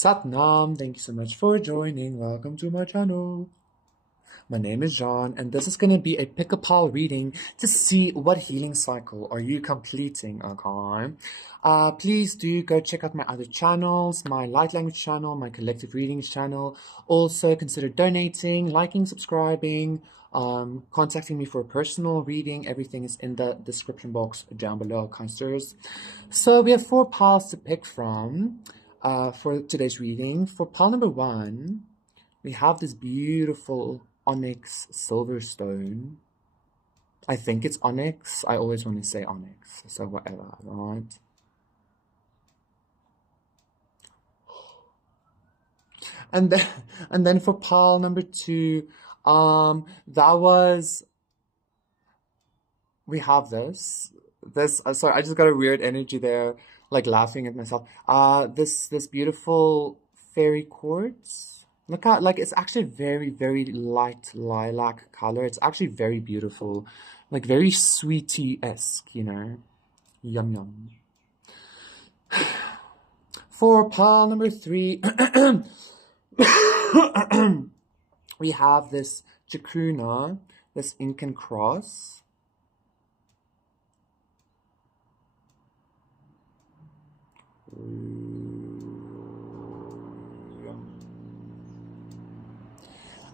Satnam, thank you so much for joining. Welcome to my channel. My name is John, and this is going to be a pick-a-pile reading to see what healing cycle are you completing, okay? Please do go check out my other channels, my light language channel, my collective readings channel. Also, consider donating, liking, subscribing, contacting me for a personal reading. Everything is in the description box down below, consters. So we have 4 piles to pick from for today's reading. For pile number 1, we have this beautiful onyx silver stone. I think it's onyx. I always want to say onyx, so whatever, right? And then for pile number 2, we have this. Sorry, I just got a weird energy there, like laughing at myself. This beautiful fairy quartz. Look at, like, it's actually very, very light lilac color. It's actually very beautiful, like very sweetie-esque, you know. Yum yum. For pile number 3, we have this chacruna, this Incan cross.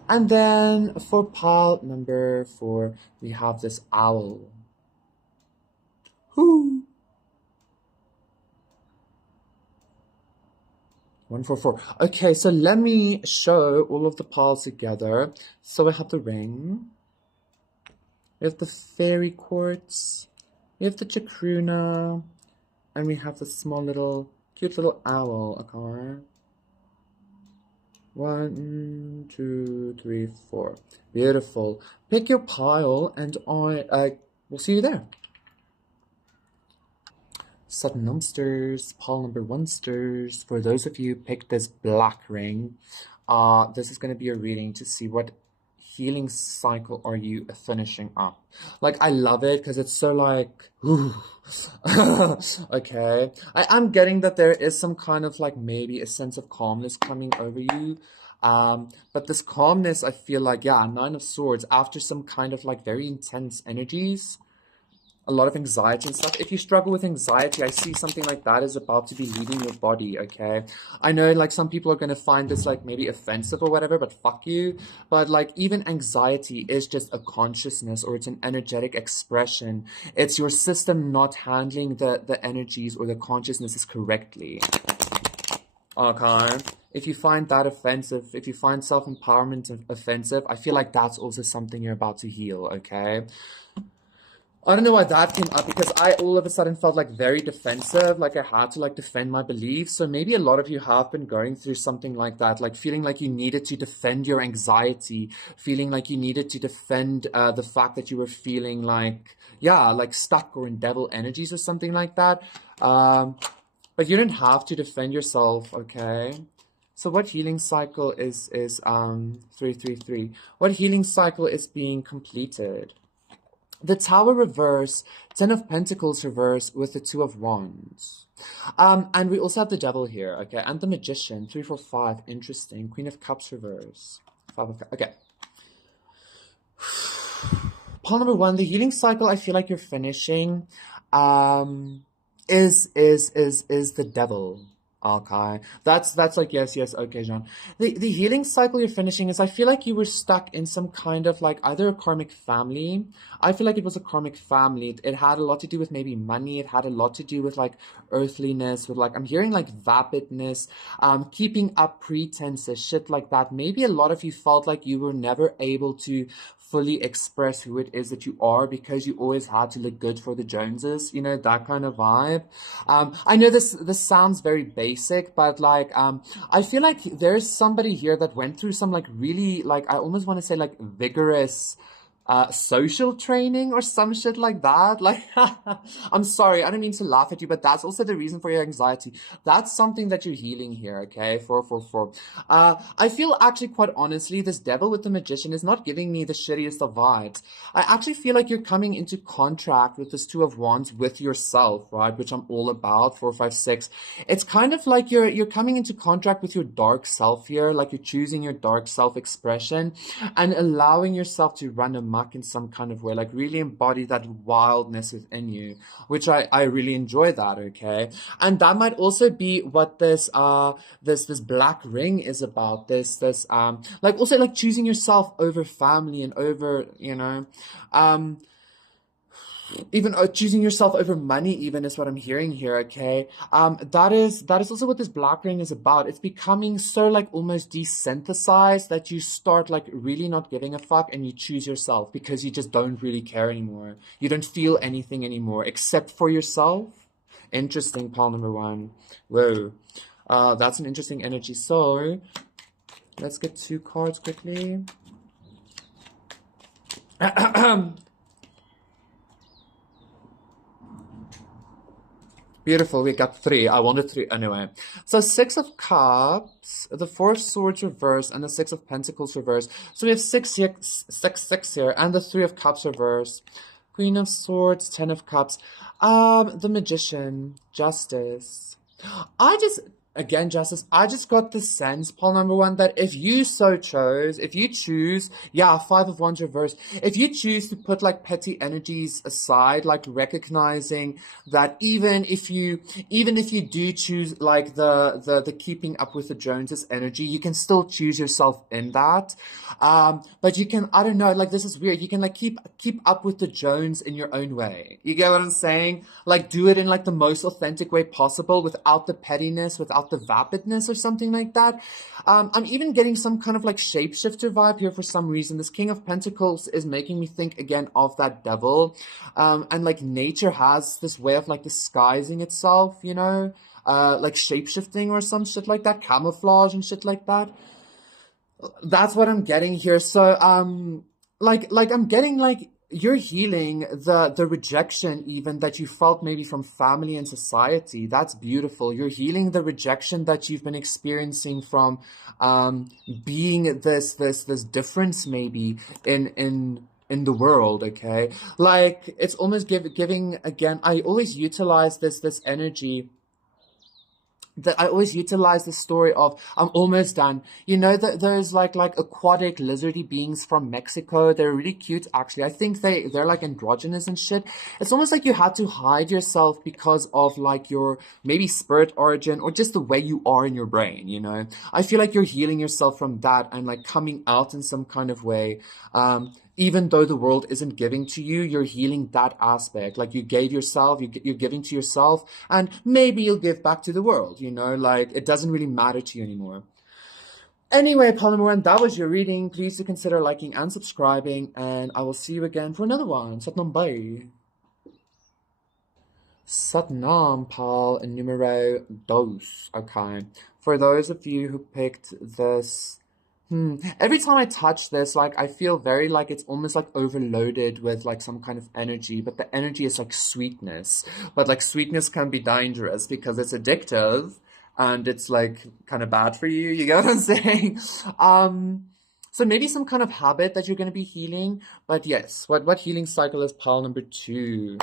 And then for pile number 4, we have this owl. Whoo! 144. Okay, so let me show all of the piles together. So we have the ring, we have the fairy quartz, we have the chacruna, and we have the small little, cute little owl, okay? 1, 2, 3, 4. Beautiful. Pick your pile, and I will see you there. Sudden numbsters, pile number 1 stirs. For those of you who picked this black ring, this is going to be a reading to see what healing cycle are you finishing up. Like, I love it because it's so like, ooh. Okay, I'm getting that there is some kind of like maybe a sense of calmness coming over you, but this calmness, I feel like, yeah, 9 of Swords, after some kind of like very intense energies, a lot of anxiety and stuff. If you struggle with anxiety, I see something like that is about to be leaving your body, okay? I know, like, some people are going to find this, like, maybe offensive or whatever, but fuck you. But, like, even anxiety is just a consciousness, or it's an energetic expression. It's your system not handling the energies or the consciousnesses correctly, okay? If you find that offensive, if you find self-empowerment offensive, I feel like that's also something you're about to heal, okay? I don't know why that came up, because I all of a sudden felt like very defensive, like I had to like defend my beliefs. So maybe a lot of you have been going through something like that, like feeling like you needed to defend your anxiety, feeling like you needed to defend the fact that you were feeling like, yeah, like stuck or in devil energies or something like that. But you don't have to defend yourself, okay? So what healing cycle is 333? What healing cycle is being completed? The Tower reverse, 10 of Pentacles reverse with the 2 of Wands. And we also have the Devil here, okay? And the Magician, 3, 4, 5, interesting. Queen of Cups reverse, 5 of Cups, okay. Pile number 1, the healing cycle I feel like you're finishing is the Devil. Okay, that's like, yes, okay, Jean. The healing cycle you're finishing is, I feel like you were stuck in some kind of like either a karmic family. I feel like it was a karmic family. It had a lot to do with maybe money. It had a lot to do with like earthliness, with like, I'm hearing like vapidness, keeping up pretenses, shit like that. Maybe a lot of you felt like you were never able to fully express who it is that you are because you always had to look good for the Joneses, you know, that kind of vibe. I know this sounds very basic, but like I feel like there's somebody here that went through some like really, like, I almost want to say like vigorous social training or some shit like that. Like, I'm sorry, I don't mean to laugh at you, but that's also the reason for your anxiety. That's something that you're healing here, okay? I feel actually, quite honestly, this devil with the magician is not giving me the shittiest of vibes. I actually feel like you're coming into contract with this Two of Wands with yourself, right? Which I'm all about. 4, 5, 6. It's kind of like you're coming into contract with your dark self here, like you're choosing your dark self expression and allowing yourself to run amok in some kind of way, like really embody that wildness within you, which I really enjoy that, okay? And that might also be what this black ring is about. This like also like choosing yourself over family and over, um even choosing yourself over money even is what I'm hearing here, okay? That is also what this black ring is about. It's becoming so like almost desynthesized that you start like really not giving a fuck and you choose yourself because you just don't really care anymore. You don't feel anything anymore except for yourself. Interesting, pile number 1. Whoa. That's an interesting energy. So let's get 2 cards quickly. Beautiful, we got 3. I wanted 3 anyway. So 6 of Cups, the 4 of Swords reversed, and the 6 of Pentacles reversed. So we have 6 here, 6 here, and the 3 of Cups reversed. Queen of Swords, 10 of Cups. The Magician, Justice. Justice, I just got the sense, Paul number 1, that if you so chose, if you choose, 5 of Wands reversed, if you choose to put like petty energies aside, like recognizing that even if you do choose like the keeping up with the Joneses energy, you can still choose yourself in that. But you can, I don't know, like this is weird. You can like keep up with the Jones in your own way. You get what I'm saying? Like do it in like the most authentic way possible without the pettiness, without the vapidness or something like that. I'm even getting some kind of like shapeshifter vibe here for some reason. This King of Pentacles is making me think again of that devil. And like nature has this way of like disguising itself, like shapeshifting or some shit like that, camouflage and shit like that. That's what I'm getting here. So like I'm getting like you're healing the rejection even that you felt maybe from family and society. That's beautiful. You're healing the rejection that you've been experiencing from being this difference maybe in the world, okay? Like it's almost giving again. I always utilize this energy that I always utilize the story of I'm almost done. Those like aquatic lizardy beings from Mexico. They're really cute actually. I think they're like androgynous and shit. It's almost like you had to hide yourself because of like your maybe spirit origin or just the way you are in your brain, I feel like you're healing yourself from that and like coming out in some kind of way. Even though the world isn't giving to you, you're healing that aspect. Like you gave yourself, you're giving to yourself, and maybe you'll give back to the world, like it doesn't really matter to you anymore. Anyway, Polymer, that was your reading. Please do consider liking and subscribing, and I will see you again for another one. Satnam, bye. Satnam, Pal, numero dos. Okay. For those of you who picked this, every time I touch this, like, I feel very, like, it's almost, like, overloaded with, like, some kind of energy, but the energy is, like, sweetness. But, like, sweetness can be dangerous because it's addictive, and it's, like, kind of bad for you, you get what I'm saying? So maybe some kind of habit that you're going to be healing, but yes, what healing cycle is pile number 2?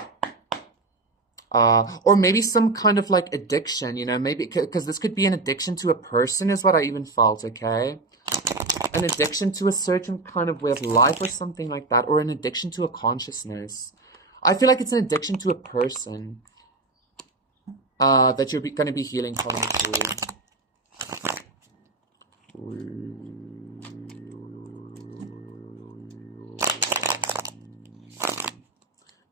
Or maybe some kind of, like, addiction, maybe, because this could be an addiction to a person is what I even felt, okay? An addiction to a certain kind of way of life or something like that, or an addiction to a consciousness. I feel like it's an addiction to a person that you're going to be healing from.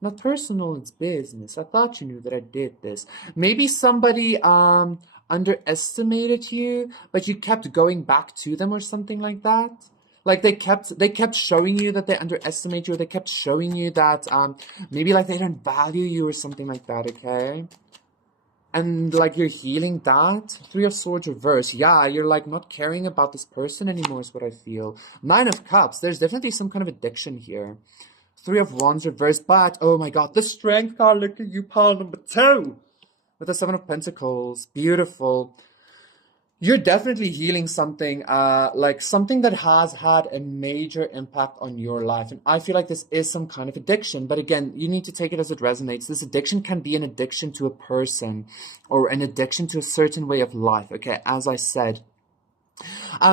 Not personal, it's business. I thought you knew that I did this. Maybe somebody underestimated you, but you kept going back to them or something like that. Like they kept showing you that they underestimate you, or they kept showing you that maybe like they don't value you or something like that, okay? And like you're healing that. Three of Swords reverse. Yeah, you're like not caring about this person anymore is what I feel. Nine of Cups. There's definitely some kind of addiction here. Three of Wands reverse. But, oh my God, the Strength card. Look at you, pile number 2. With the Seven of Pentacles. Beautiful. You're definitely healing something, like something that has had a major impact on your life. And I feel like this is some kind of addiction. But again, you need to take it as it resonates. This addiction can be an addiction to a person or an addiction to a certain way of life. Okay, as I said.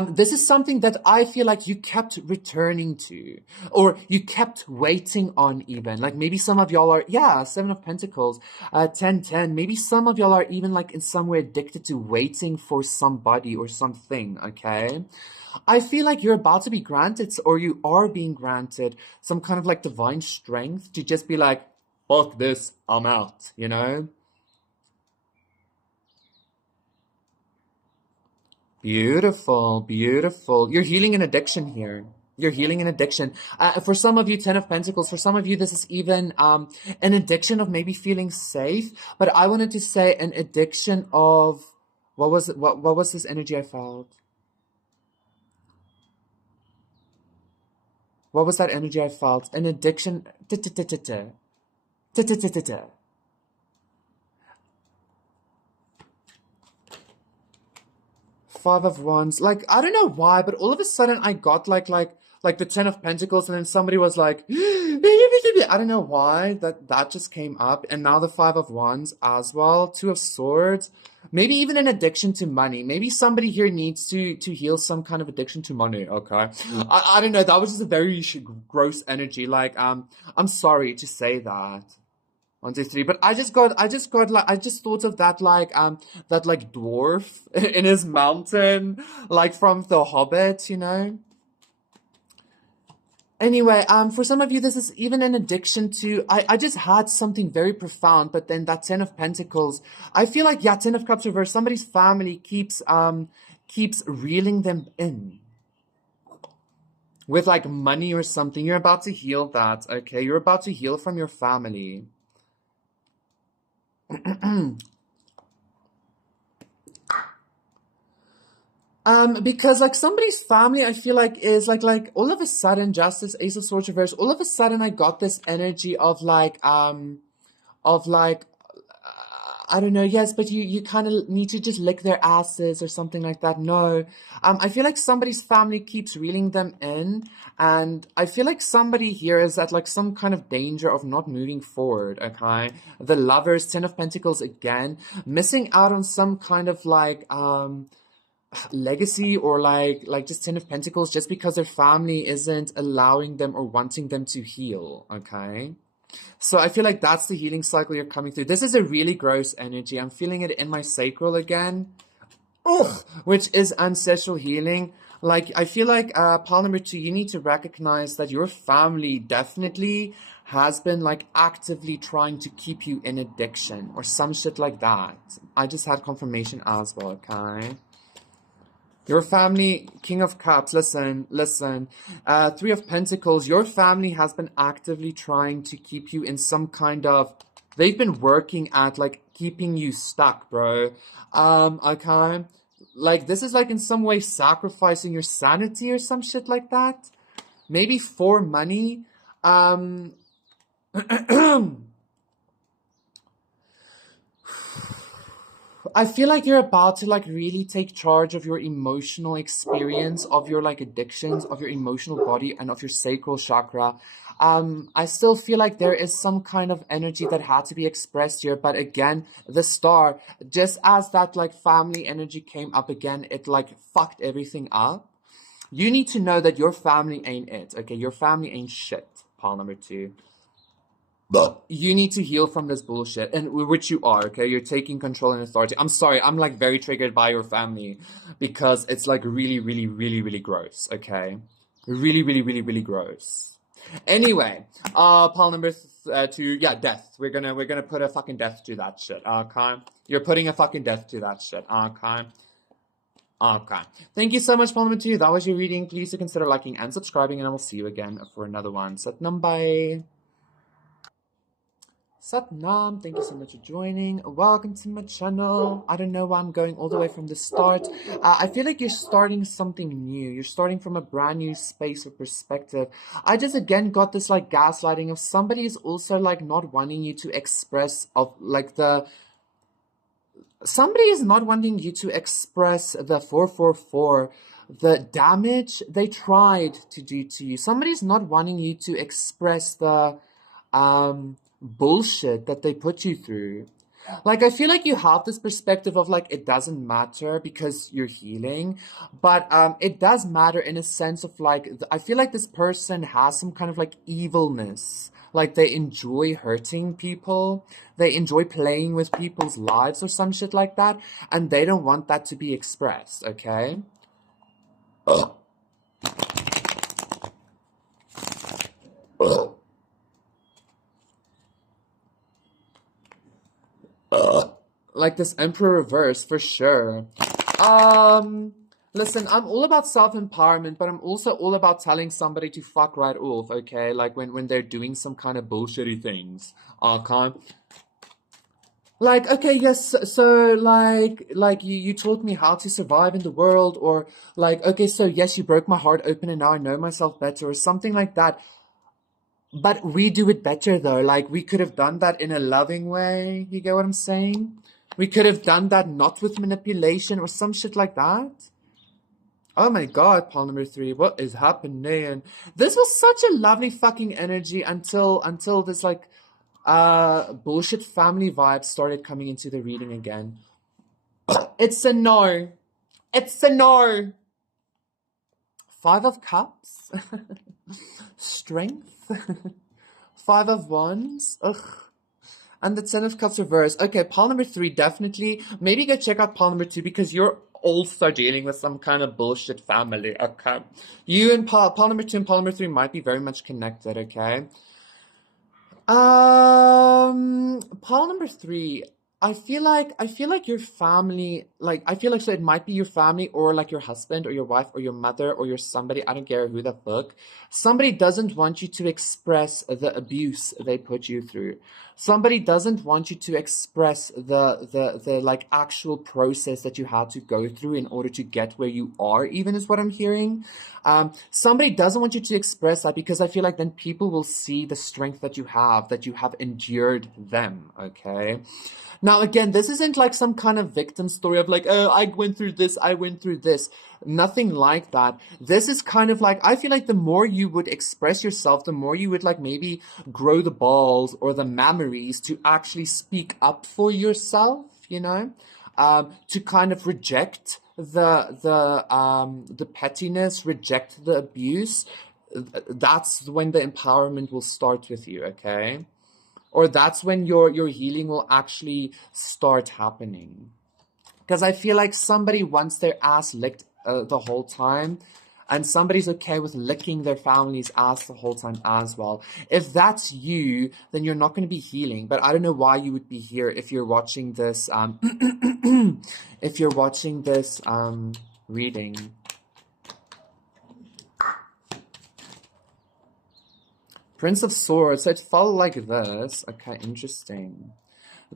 This is something that I feel like you kept returning to, or you kept waiting on even. Like maybe some of y'all are, yeah, Seven of Pentacles, 10-10. Maybe some of y'all are even like in some way addicted to waiting for somebody or something, okay? I feel like you're about to be granted, or you are being granted some kind of like divine strength to just be like, fuck this, I'm out, you know? Beautiful, beautiful. You're healing an addiction here. You're healing an addiction. For some of you, Ten of Pentacles, for some of you, this is even an addiction of maybe feeling safe. But I wanted to say an addiction of, what was it? What was this energy I felt? What was that energy I felt? An addiction. Five of Wands. Like, I don't know why, but all of a sudden I got like the Ten of Pentacles, and then somebody was like, I don't know why that just came up, and now the Five of Wands as well. Two of Swords. Maybe even an addiction to money. Maybe somebody here needs to heal some kind of addiction to money. Okay, I don't know. That was just a very gross energy. Like, I'm sorry to say that. One, two, three. But I just thought of that like dwarf in his mountain, like from The Hobbit, you know? Anyway, for some of you, this is even an addiction to, I just had something very profound, but then that Ten of Pentacles, I feel like, yeah, Ten of Cups reverse, somebody's family keeps reeling them in with like money or something. You're about to heal that, okay? You're about to heal from your family. Because like somebody's family, I feel like is like all of a sudden, Justice, Ace of Swords reverse, all of a sudden I got this energy of like, I don't know, yes, but you kind of need to just lick their asses or something like that. No, I feel like somebody's family keeps reeling them in, and I feel like somebody here is at like some kind of danger of not moving forward. Okay, the Lovers, Ten of Pentacles again, missing out on some kind of like legacy, or like just Ten of Pentacles, just because their family isn't allowing them or wanting them to heal. Okay, so I feel like that's the healing cycle you're coming through. This is a really gross energy. I'm feeling it in my sacral again. Ugh, which is ancestral healing. Like, I feel like pile number 2, you need to recognize that your family definitely has been like actively trying to keep you in addiction or some shit like that. I just had confirmation as well, okay? Your family, King of Cups, listen. Three of Pentacles, your family has been actively trying to keep you in some kind of, they've been working at like keeping you stuck, bro. Okay. Like this is like in some way sacrificing your sanity or some shit like that. Maybe for money. I feel like you're about to like really take charge of your emotional experience, of your like addictions, of your emotional body, and of your sacral chakra. I still feel like there is some kind of energy that had to be expressed here, but again, the star, just as that like family energy came up again, it like fucked everything up. You need to know that your family ain't it, okay? Your family ain't shit, pile number 2. But you need to heal from this bullshit, and which you are, okay? You're taking control and authority. I'm sorry, I'm like very triggered by your family because it's like really, really, really, really gross, okay? Really, really, really, really gross. Anyway, pile number 2, yeah, death. We're gonna put a fucking death to that shit, okay? You're putting a fucking death to that shit, okay? Okay. Thank you so much, pile number 2. That was your reading. Please consider liking and subscribing, and I will see you again for another one. Satnam, bye. Satnam, thank you so much for joining. Welcome to my channel. I don't know why I'm going all the way from the start. I feel like you're starting something new. You're starting from a brand new space or perspective. I just again got this like gaslighting of somebody is also like not wanting you to express of like the somebody is not wanting you to express the 444, the damage they tried to do to you. Somebody's not wanting you to express the bullshit that they put you through. Like, I feel like you have this perspective of like, it doesn't matter because you're healing, but it does matter in a sense of like, I feel like this person has some kind of like evilness. Like, they enjoy hurting people, they enjoy playing with people's lives or some shit like that, and they don't want that to be expressed, okay? Like this Emperor reverse for sure. Listen, I'm all about self-empowerment, but I'm also all about telling somebody to fuck right off, okay? Like when they're doing some kind of bullshitty things. Okay? Like, okay, yes, so like you taught me how to survive in the world, or like, okay, so yes, you broke my heart open and now I know myself better, or something like that. But we do it better though. Like we could have done that in a loving way. You get what I'm saying? We could have done that not with manipulation or some shit like that. Oh my god, Paul number 3, what is happening? This was such a lovely fucking energy until this like bullshit family vibe started coming into the reading again. It's a no. It's a no. 5 of Cups. Strength. 5 of Wands. Ugh. And the 10 of Cups reverse. Okay, pile number 3, definitely. Maybe go check out pile number 2 because you're also dealing with some kind of bullshit family, okay? You and pile number 2 and pile number 3 might be very much connected, okay? Pile number 3. I feel like your family, like, I feel like so it might be your family or like your husband or your wife or your mother or your somebody, I don't care who the fuck. Somebody doesn't want you to express the abuse they put you through. Somebody doesn't want you to express the like actual process that you had to go through in order to get where you are, even is what I'm hearing. Somebody doesn't want you to express that because I feel like then people will see the strength that you have endured them, okay? Now, again, this isn't like some kind of victim story of like, oh, I went through this, I went through this. Nothing like that. This is kind of like, I feel like the more you would express yourself, the more you would like maybe grow the balls or the memories to actually speak up for yourself, you know, to kind of reject the pettiness, reject the abuse. That's when the empowerment will start with you, okay? Or that's when your healing will actually start happening. Because I feel like somebody wants their ass licked the whole time, and somebody's okay with licking their family's ass the whole time as well. If that's you, then you're not going to be healing. But I don't know why you would be here if you're watching this. If you're watching this reading. Prince of Swords, so it felt like this. Okay, interesting.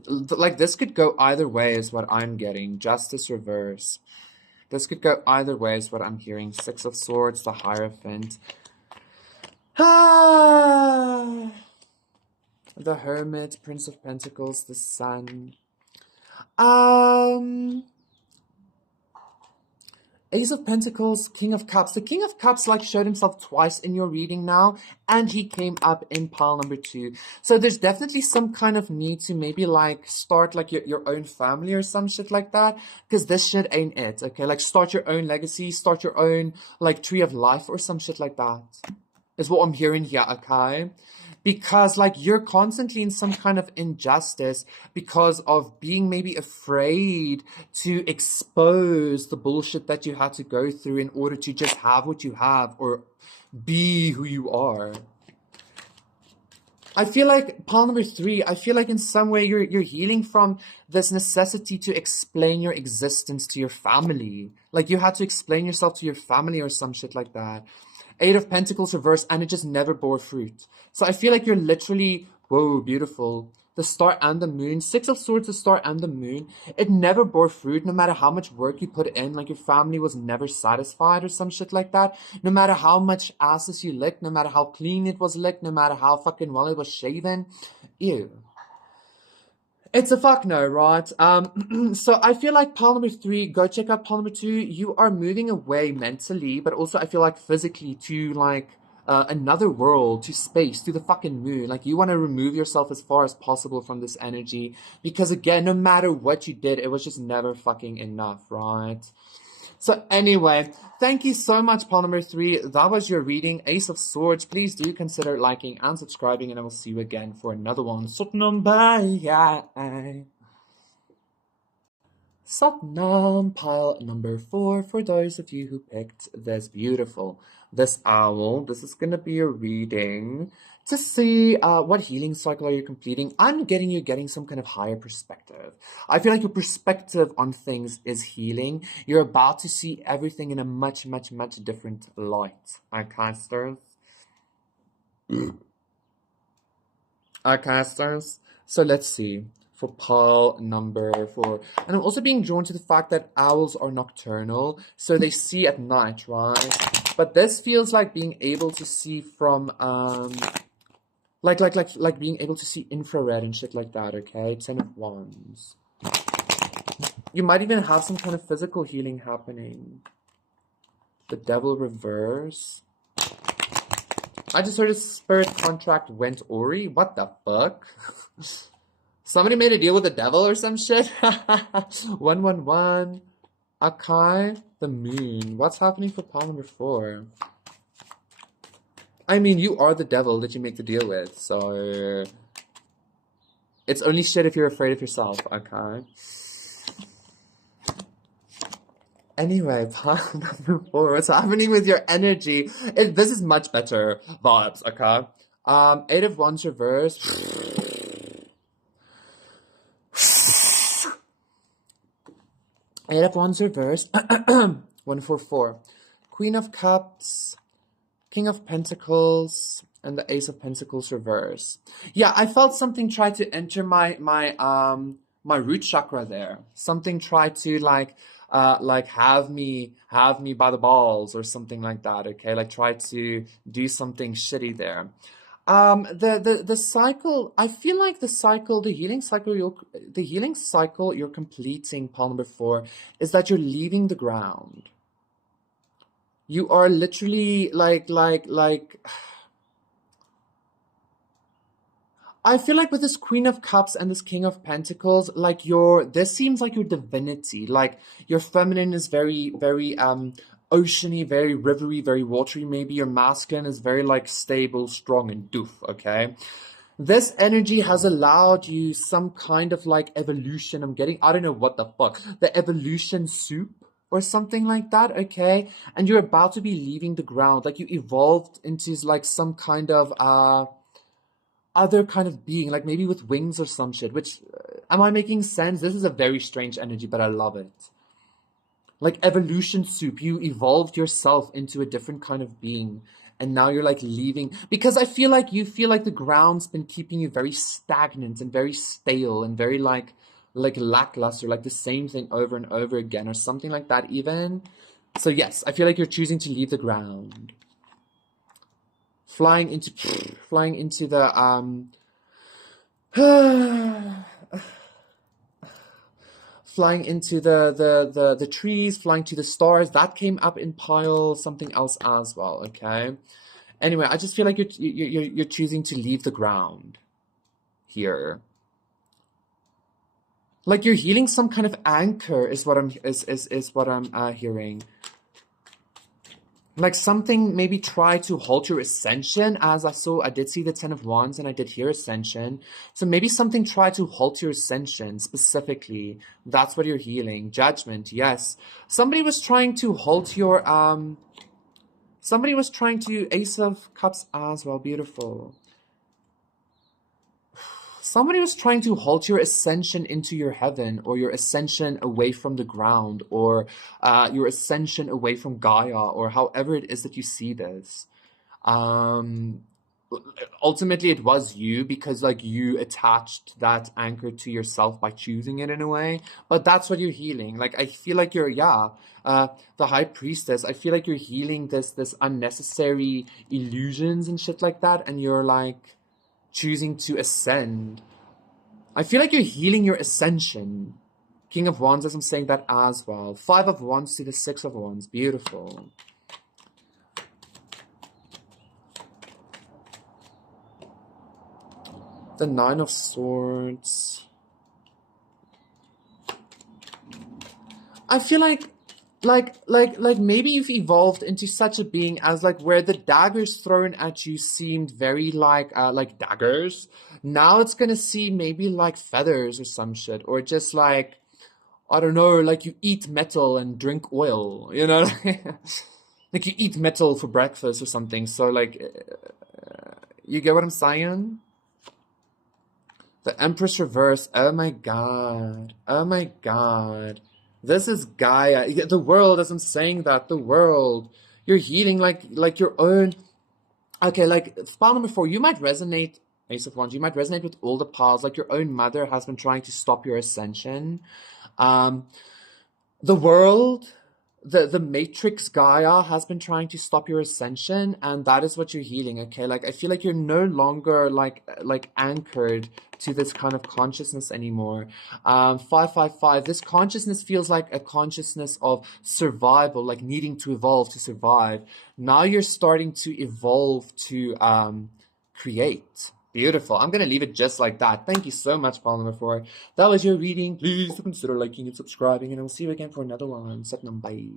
Like, this could go either way is what I'm getting. Justice reverse. This could go either way is what I'm hearing. 6 of Swords, the Hierophant. The Hermit, Prince of Pentacles, the Sun. Ace of Pentacles, King of Cups. The King of Cups like showed himself twice in your reading now, and he came up in pile number 2. So there's definitely some kind of need to maybe like start like your own family or some shit like that, because this shit ain't it, okay? Like start your own legacy, start your own like tree of life or some shit like that is what I'm hearing here, okay? Because like you're constantly in some kind of injustice because of being maybe afraid to expose the bullshit that you had to go through in order to just have what you have or be who you are. I feel like pile number 3, I feel like in some way you're healing from this necessity to explain your existence to your family. Like you had to explain yourself to your family or some shit like that. 8 of Pentacles reverse, and it just never bore fruit. So I feel like you're literally, whoa, beautiful. the star and the moon. Six of Swords, the star and the moon. It never bore fruit, no matter how much work you put in. Like your family was never satisfied or some shit like that. No matter how much asses you licked, no matter how clean it was licked, no matter how fucking well it was shaven. Ew. It's a fuck no, right? So I feel like pile number 3, go check out pile number 2. You are moving away mentally, but also I feel like physically to like another world, to space, to the fucking moon. Like you want to remove yourself as far as possible from this energy because again, no matter what you did, it was just never fucking enough, right? So anyway, thank you so much, pile number 3. That was your reading, Ace of Swords. Please do consider liking and subscribing, and I will see you again for another one. Satnam bye. Satnam, pile number 4. For those of you who picked this owl, this is going to be a reading to see what healing cycle are you completing. I'm getting you getting some kind of higher perspective. I feel like your perspective on things is healing. You're about to see everything in a much, much, much different light. Okay, stars? Okay, stars? So let's see. For pile number 4. And I'm also being drawn to the fact that owls are nocturnal, so they see at night, right? But this feels like being able to see from like being able to see infrared and shit like that, okay? 10 of Wands. You might even have some kind of physical healing happening. The Devil reverse. I just heard a spirit contract went Ori. What the fuck? Somebody made a deal with the devil or some shit? 111. Akai, the moon. What's happening for pile number 4? I mean, you are the devil that you make the deal with, so it's only shit if you're afraid of yourself, okay? Anyway, pile number 4. What's happening with your energy? This is much better vibes, okay? 8 of Wands reverse. Eight of Wands reverse. 144. Queen of Cups, King of Pentacles, and the Ace of Pentacles reverse. Yeah, I felt something try to enter my root chakra there. Something tried to like have me by the balls or something like that. Okay, like try to do something shitty there. The cycle, I feel like the healing cycle you're completing, pile number 4, is that you're leaving the ground. You are literally like I feel like with this Queen of Cups and this King of Pentacles, like this seems like your divinity, like your feminine is very, very, oceany, very rivery, very watery. Maybe your masculine is very like stable, strong, and doof, okay? This energy has allowed you some kind of like evolution. I don't know what the fuck, the evolution soup or something like that, okay? And you're about to be leaving the ground, like you evolved into like some kind of other kind of being, like maybe with wings or some shit, which, am I making sense? This is a very strange energy, but I love it. Like evolution soup, you evolved yourself into a different kind of being, and now you're like leaving, because I feel like the ground's been keeping you very stagnant and very stale and very like lackluster, like the same thing over and over again or something like that even. So yes, I feel like you're choosing to leave the ground. Flying into the flying into the trees, flying to the stars. That came up in pile something else as well, okay? Anyway, I just feel like you're choosing to leave the ground here. Like you're healing some kind of anchor is what I'm hearing. Like something maybe try to halt your ascension, as I did see the 10 of Wands and I did hear ascension. So maybe something tried to halt your ascension specifically. That's what you're healing. Judgment, yes. Somebody was trying to halt your, Ace of Cups as well, beautiful. Somebody was trying to halt your ascension into your heaven, or your ascension away from the ground, or your ascension away from Gaia, or however it is that you see this. ultimately it was you because like you attached that anchor to yourself by choosing it in a way. But that's what you're healing. Like I feel like you're the high priestess. I feel like you're healing this unnecessary illusions and shit like that, and you're like choosing to ascend. I feel like you're healing your ascension. King of Wands, as I'm saying that as well. 5 of Wands to the 6 of Wands. Beautiful. The 9 of Swords. I feel like maybe you've evolved into such a being as like where the daggers thrown at you seemed very like daggers. Now it's gonna seem maybe like feathers or some shit, or just like, I don't know, like you eat metal and drink oil, you know? Like you eat metal for breakfast or something. So like, you get what I'm saying? The Empress reverse. Oh my god. Oh my god. This is Gaia. The world, as I'm saying that, the world. You're healing like your own. Okay, like spell number 4, you might resonate, Ace of Wands, you might resonate with all the paths. Like your own mother has been trying to stop your ascension. The world, the matrix Gaia has been trying to stop your ascension, and that is what you're healing. Okay, like I feel like you're no longer like anchored to this kind of consciousness anymore. 555, this consciousness feels like a consciousness of survival, like needing to evolve to survive. Now you're starting to evolve to create. Beautiful. I'm going to leave it just like that. Thank you so much, pile number 4. That was your reading. Please consider liking and subscribing, and I will see you again for another one. Bye.